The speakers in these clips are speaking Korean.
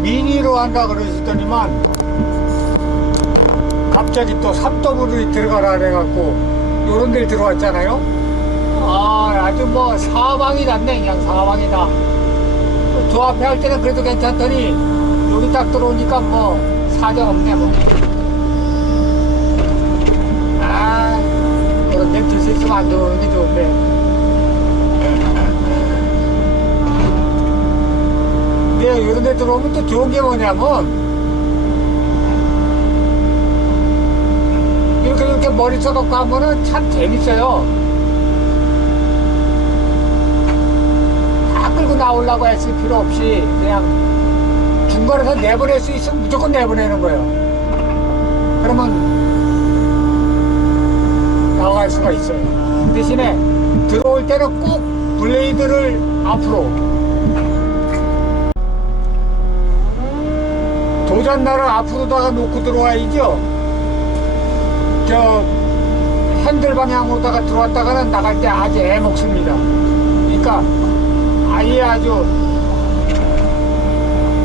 들어간다 그러시더니만 갑자기 또 삼더블이 들어가라 그래갖고 요런 데 들어왔잖아요? 아 아주 뭐 사방이 났네 그냥 사방이다. 저 앞에 할 때는 그래도 괜찮더니 여기 딱 들어오니까 뭐 사정 없네 뭐. 아, 그런 데 들 수 있으면 안 들어오는 게 좋은데. 데 들어오면 또 좋은 게 뭐냐면, 이렇게 이렇게 머리 써갖고 하면은 참 재밌어요. 다 끌고 나오려고 했을 필요 없이 그냥 중간에서 내보낼 수 있으면 무조건 내보내는 거예요. 그러면 나갈 수가 있어요. 대신에 들어올 때는 꼭 블레이드를 앞으로 도전날을 앞으로다가 놓고 들어와야죠. 저 핸들 방향으로다가 들어왔다가는 나갈 때 아주 애먹습니다. 그러니까 아예 아주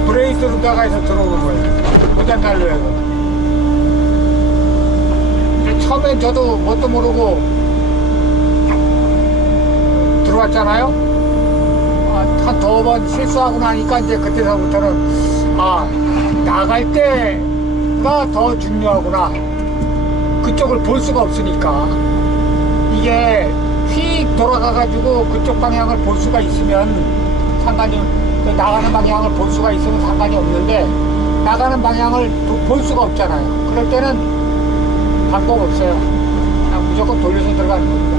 브레이스로다가 해서 들어오는 거예요. 도전날로 해서. 근데 처음엔 저도 뭣도 모르고 들어왔잖아요. 한 두 번 실수하고 나니까 이제 그때서부터는 아 나갈 때가 더 중요하구나. 그쪽을 볼 수가 없으니까 이게 휙 돌아가 가지고 그쪽 방향을 볼 수가 있으면 상관이 그 나가는 방향을 볼 수가 있으면 상관이 없는데 나가는 방향을 도- 볼 수가 없잖아요. 그럴 때는 방법 없어요. 그냥 무조건 돌려서 들어가는 겁니다.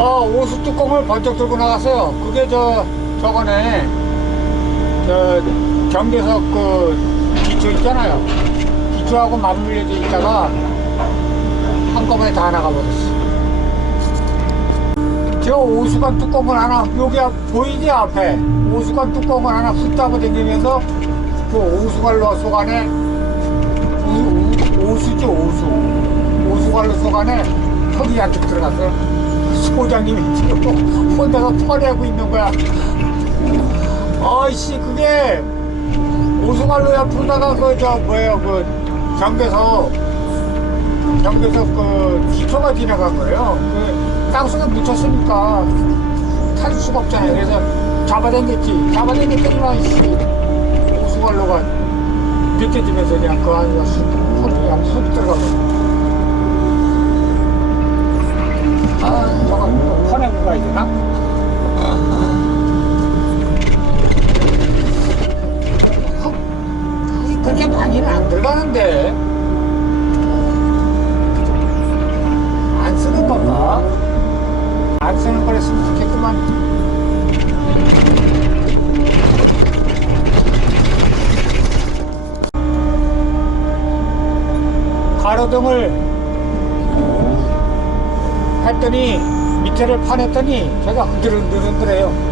와, 오수 뚜껑을 번쩍 들고 나갔어요. 그게 저, 저거네. 저, 경계석 그, 기초 있잖아요. 기초하고 맞물려져 있다가 한꺼번에 다 나가버렸어. 저 오수관 뚜껑을 하나, 여기 앞- 보이지 앞에? 오수관 뚜껑을 하나 훅 잡아 당기면서 그 오수관로 속 안에 우, 우, 오수죠, 오수. 오수관로 속 안에 턱이 잔뜩 들어갔어요. 소장님이 지금 혼자서 퍼내고 있는 거야. 아이씨, 그게 오수관로 옆으로다가 그, 저, 뭐예요, 그, 경계석, 경계석 그, 기초가 지나간 거예요. 그, 땅속에 묻혔으니까 탈 수가 없잖아요. 그래서 잡아당겼지. 잡아당겼더니만, 씨, 오수관로가 벗겨지면서 그냥 그 안에 쑥, 손이 그냥 쑥 들어가고. 아, 저거 퍼내고 가야 되나? 헉, 그렇게 많이는 안 들어가는데. 안 쓰는 건가? 안 쓰는 거랬으면 좋겠구만. 가로등을 했더니 밑에를 파냈더니 제가 흔들흔들흔들해요.